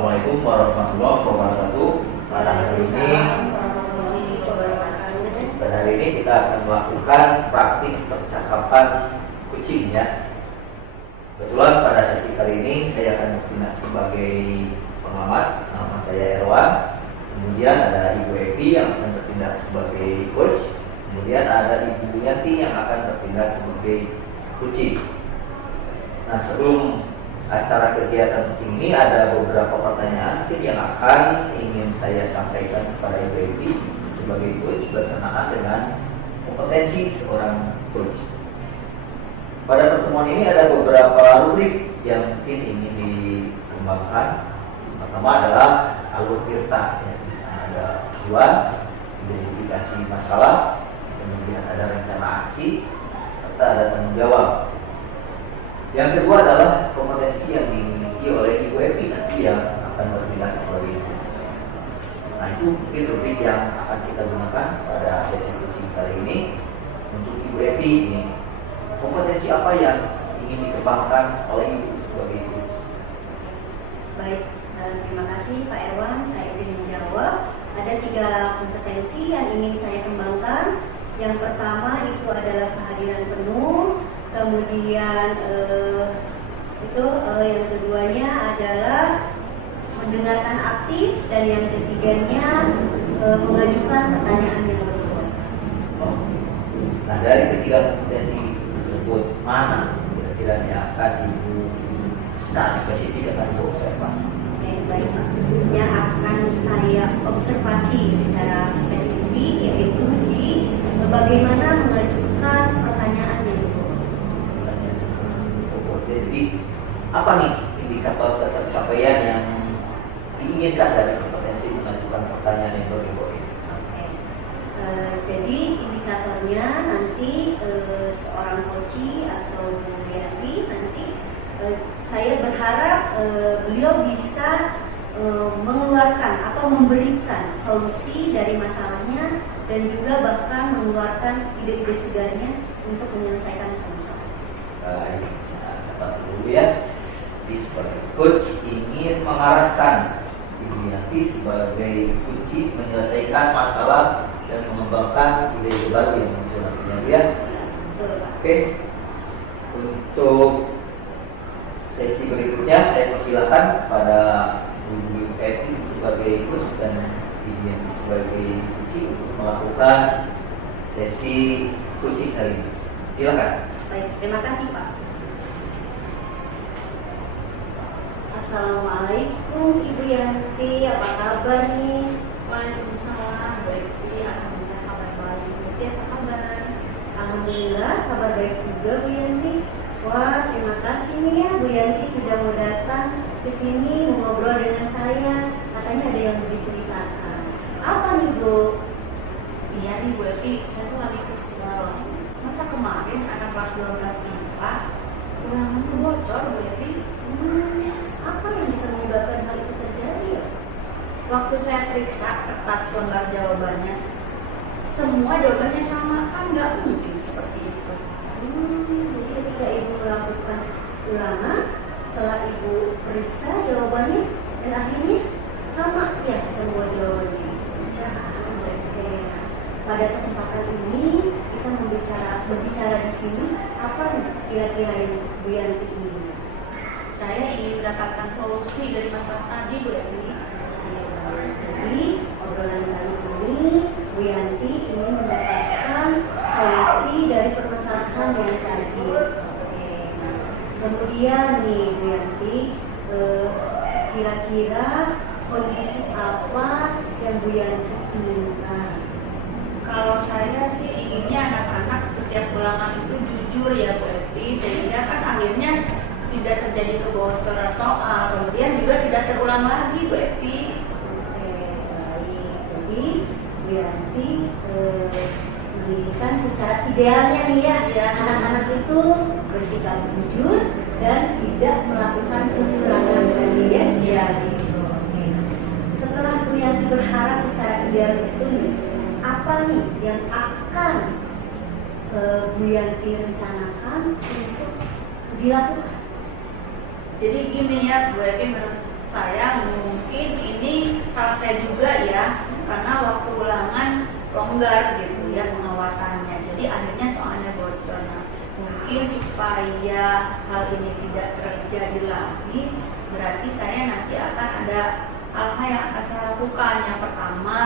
Assalamualaikum warahmatullahi wabarakatuh. Pada hari ini kita akan melakukan praktik percakapan kucing ya. Kebetulan pada sesi kali ini saya akan bertindak sebagai pengamat. Nama saya Erwan. Kemudian ada Ibu Evi yang akan bertindak sebagai coach. Kemudian ada Ibu Yanti yang akan bertindak sebagai kucing. Nah, sebelum acara kegiatan kucing ini ada beberapa pertanyaan yang akan ingin saya sampaikan kepada Ibu Evi sebagai coach berkenaan dengan kompetensi seorang coach. Pada pertemuan ini ada beberapa rubrik yang mungkin ingin dikembangkan. Pertama adalah alur tirta, ya. Ada tujuan, identifikasi masalah, kemudian ada rencana aksi, serta ada tanggung jawab. Yang kedua adalah kompetensi yang dimiliki oleh Ibu Evi nanti yang akan bertindak sebagai itu. Nah, itu mungkin rubrik yang akan kita gunakan pada sesi coaching kali ini. Untuk Ibu Evi ini, kompetensi apa yang ingin dikembangkan oleh Ibu sebagai coach? Baik, terima kasih Pak Erwan. Saya ingin menjawab. Ada 3 kompetensi yang ingin saya kembangkan. Yang pertama itu adalah kehadiran penuh. Kemudian yang keduanya adalah mendengarkan aktif, dan yang ketiganya mengajukan pertanyaan yang betul. Nah, dari ketiga kompetensi tersebut mana kira-kira yang akan Ibu secara spesifik akan Ibu observasi? Baik Pak. Yang akan saya observasi secara spesifik yaitu di bagaimana mengajukan pertanyaan yang betul. Jadi apa nih indikator pencapaian yang diinginkan dari kompetensi mengajukan pertanyaan yang betul? Jadi indikatornya nanti seorang coach atau Bu Yanti nanti saya berharap beliau bisa mengeluarkan atau memberikan solusi dari masalahnya dan juga bahkan mengeluarkan ide-ide segarnya untuk menyelesaikan masalah. Baik, catat dulu ya. Di sebagai coach ingin mengarahkan Ibu Yanti sebagai coach menyelesaikan masalah dan mengembangkan ide-ide baru yang muncul nantinya ya. Oke. Untuk sesi berikutnya saya persilakan pada Ibu Evi sebagai coach dan Ibu Yanti sebagai coach untuk melakukan sesi coaching kali ini. Silakan. Baik, terima kasih Pak. Assalamualaikum Ibu Yanti, apa kabar nih? Waalaikumsalam, baik. Alhamdulillah kabar baik. Yanti apa kabar? Alhamdulillah kabar baik juga Bu Yanti. Wah, terima kasih nih ya Bu Yanti sudah mau datang ke sini ngobrol dengan saya. Katanya ada yang mau diceritakan. Apa nih Bu? Iya nih Bu Evi, saya tuh lagi kesel. Masa kemarin anak kelas 12 IPA ulangan tuh bocor Bu Evi? Apa yang bisa menyebabkan hal itu terjadi ya? Waktu saya periksa kertas lembar jawabannya, semua jawabannya sama, kan nggak mungkin seperti itu. Jadi ketika Ibu melakukan ulangan, setelah Ibu periksa jawabannya dan akhirnya sama ya semua jawabannya. Oke. Pada kesempatan ini kita berbicara di sini apa kira-kira yang Bu Yanti ingin? Saya ingin mendapatkan solusi dari masalah tadi Bu Evi. Jadi obrolan kali ini Bu Yanti ingin mendapatkan solusi dari permasalahan yang tadi. Oke. Kemudian nih Bu Yanti, kira-kira kondisi apa yang Bu Yanti inginkan? Kalau saya sih inginnya anak-anak setiap ulangan itu jujur ya Bu Evi, sehingga kan akhirnya tidak terjadi kebocoran soal, kemudian juga tidak terulang lagi Bu Evi. Oke, baik. Jadi Bu Yanti menginginkan secara idealnya nih ya, anak-anak itu bersikap jujur dan tidak melakukan kecurangan tadi ya. Iya. Oke. Setelah Bu Yanti berharap secara ideal itu nih, apa nih yang akan Bu Yanti rencanakan untuk dilakukan? Jadi gini ya Bu Evi, menurut saya mungkin ini salah saya juga ya, karena waktu ulangan longgar gitu ya pengawasannya, jadi akhirnya soalnya bocor. Nah, mungkin supaya hal ini tidak terjadi lagi, berarti saya nanti akan ada hal-hal yang akan saya lakukan. Yang pertama,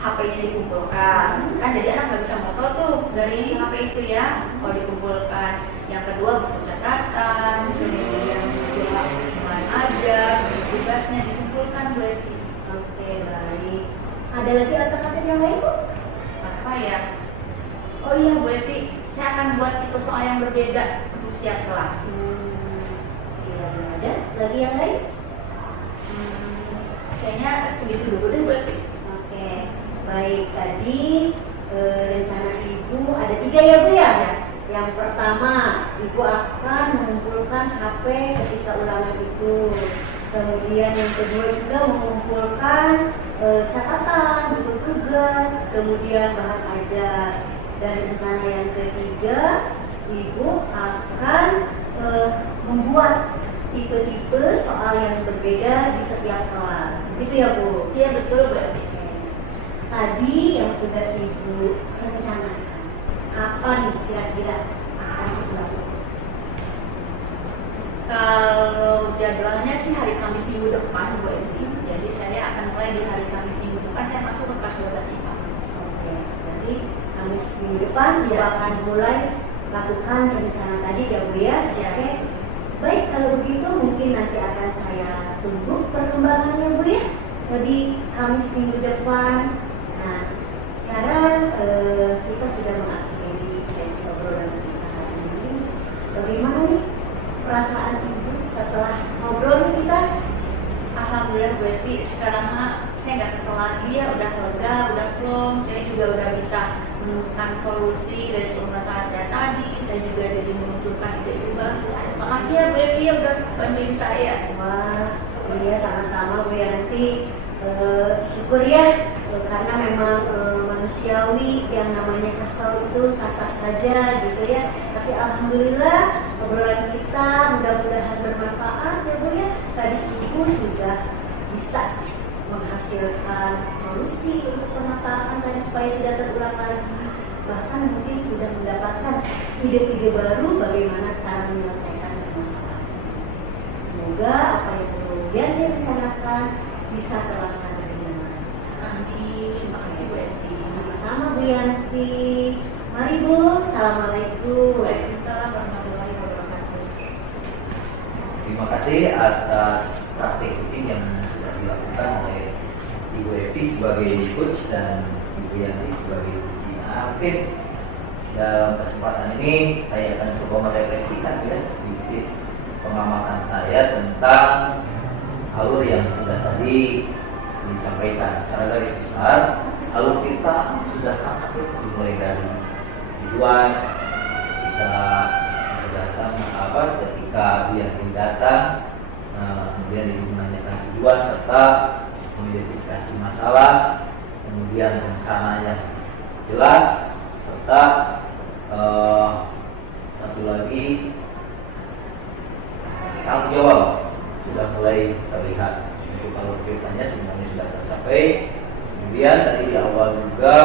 HP-nya dikumpulkan, kan jadi anak nggak bisa moto tuh dari HP itu ya, kalau dikumpulkan. Yang kedua, buku catatan, kemudian juga bahan ajar, tugasnya dikumpulkan Bu Eti. Oke, baik. Ada lagi alternatif yang lain, Bu? Apa ya? Oh iya Bu Eti, saya akan buat tipe soal yang berbeda untuk setiap kelas. Iya, ada lagi yang lain? Kayaknya segitu dulu deh Bu Eti. Oke, baik. Tadi rencana Ibu ada 3 ya Bu ya? Yang pertama, Ibu akan mengumpulkan HP ketika ulangan itu. Kemudian yang kedua juga mengumpulkan catatan, buku tugas, kemudian bahan ajar. Dan rencana yang ketiga, Ibu akan membuat tipe-tipe soal yang berbeda di setiap kelas. Begitu ya Bu? Iya betul Bu Eti. Tadi yang sudah Ibu rencanakan, apa nih kira-kira akan Ibu lakukan? Kalau jadwalnya sih hari Kamis minggu depan Bu Eti. Jadi saya akan mulai di hari Kamis minggu depan, saya masuk ke kelas 12 IPA. Oke, berarti Kamis minggu depan Ibu Ya. akan mulai lakukan rencana tadi ya Bu ya? Ya. Oke, baik kalau begitu mungkin nanti akan saya tunggu perkembangannya Bu ya, di Kamis minggu depan. Nah, sekarang kita sudah mengakhiri sesi obrolan kita hari ini. Bagaimana nih perasaan Ibu setelah ngobrol kita? Alhamdulillah Bu Eti, sekarang mah saya nggak kesel lagi ya, udah lega, udah plong. Saya juga udah bisa menemukan solusi dari permasalahan saya tadi. Saya juga jadi memunculkan ide baru. Makasih ya Bu Eti ya udah bantuin saya. Wah, iya sama-sama Bu Yanti. Syukur ya, karena memang manusiawi yang namanya kesel itu sah-sah saja gitu ya. Tapi alhamdulillah obrolan kita mudah-mudahan bermanfaat ya Bu ya. Tadi Ibu sudah bisa menghasilkan solusi untuk permasalahan tadi supaya tidak terulang lagi. Bahkan mungkin sudah mendapatkan ide-ide baru bagaimana cara menyelesaikan permasalahan. Semoga apa yang kemudian direncanakan bisa terlaksana dengan lancar. Amin. Makasih Bu Eti. Sama-sama Bu Yanti. Mari Bu, Assalamualaikum. Waalaikumsalam warahmatullahi wabarakatuh. Terima kasih atas praktik coaching yang sudah dilakukan oleh Ibu Evi sebagai coach dan Ibu Yanti sebagai coach. Nah, mungkin dalam kesempatan ini saya akan coba merefleksikan ya sedikit pengamatan saya tentang alur yang sudah tadi disampaikan. Secara garis besar, alur kita sudah aktif dimulai dari tujuan ketika datang ketika dia datang, kemudian ibu menanyakan tujuan serta mengidentifikasi masalah, kemudian rencananya jelas serta satu lagi tanggung jawab sudah mulai terlihat. Untuk kalau ceritanya semuanya sudah tercapai. Kemudian tadi di awal juga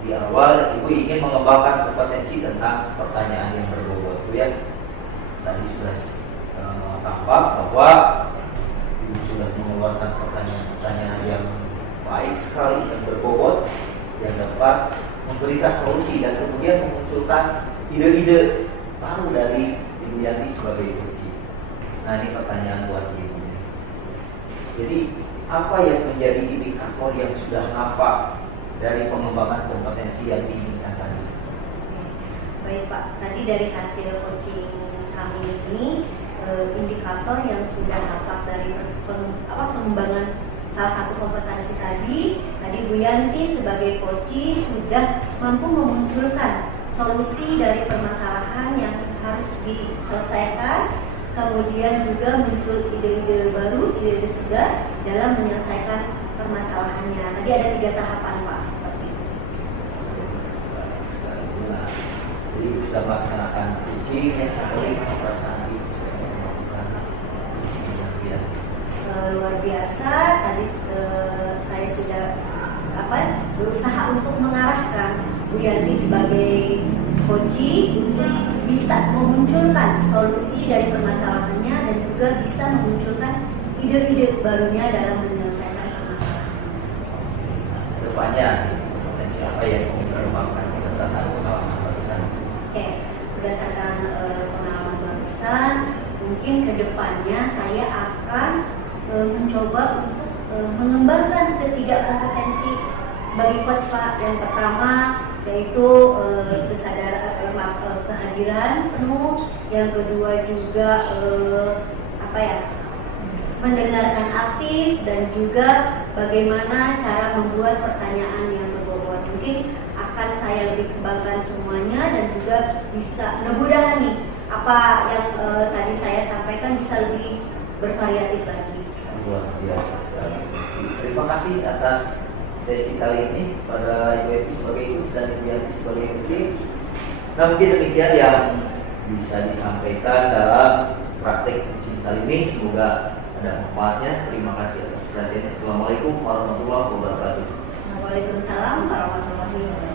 di awal ibu ingin mengembangkan kompetensi tentang pertanyaan yang berbobot itu ya. Tadi sudah tampak bahwa ibu sudah mengeluarkan pertanyaan-pertanyaan yang baik sekali yang berbobot yang dapat memberikan solusi dan kemudian memunculkan ide-ide baru dari Ibu Yanti sebagai coach. Nah, ini pertanyaan buat ibu. Jadi apa yang menjadi indikator yang sudah nampak dari pengembangan kompetensi yang diinginkan tadi? Baik Pak, tadi dari hasil coaching kami ini indikator yang sudah nampak dari pengembangan salah satu kompetensi tadi Bu Yanti sebagai coach sudah mampu memunculkan solusi dari permasalahan yang harus diselesaikan, kemudian juga muncul ide-ide baru, ide-ide segar dalam menyelesaikan permasalahannya. Tadi ada 3 tahapan Pak, seperti itu. Jadi sudah melaksanakan coaching ya, perasaan ibu sudah melakukan luar biasa. Tadi saya sudah berusaha untuk mengarahkan Bu Yanti sebagai coach untuk bisa memunculkan solusi dari permasalahannya dan juga bisa memunculkan ide-ide barunya dalam menyelesaikan permasalahan. Kedepannya potensi apa yang ingin dikembangkan berdasarkan pengalaman barusan? Oke, berdasarkan pengalaman barusan, mungkin kedepannya saya akan mencoba untuk mengembangkan ketiga kompetensi sebagai coach Pak. Yang pertama yaitu kehadiran penuh, yang kedua juga mendengarkan aktif, dan juga bagaimana cara membuat pertanyaan yang berbobot. Mungkin akan saya lebih kembangkan semuanya dan juga bisa mudah-mudahan nih apa yang tadi saya sampaikan bisa lebih bervariatif lagi. Luar biasa sekali. Terima kasih atas sesi kali ini pada Ibu Evi sebagai coach dan Ibu Yanti sebagai coach. Nah, mungkin demikian yang bisa disampaikan dalam praktek coaching kali ini. Semoga ada manfaatnya. Terima kasih atas perhatiannya. Assalamualaikum warahmatullahi wabarakatuh. Waalaikumsalam warahmatullahi wabarakatuh.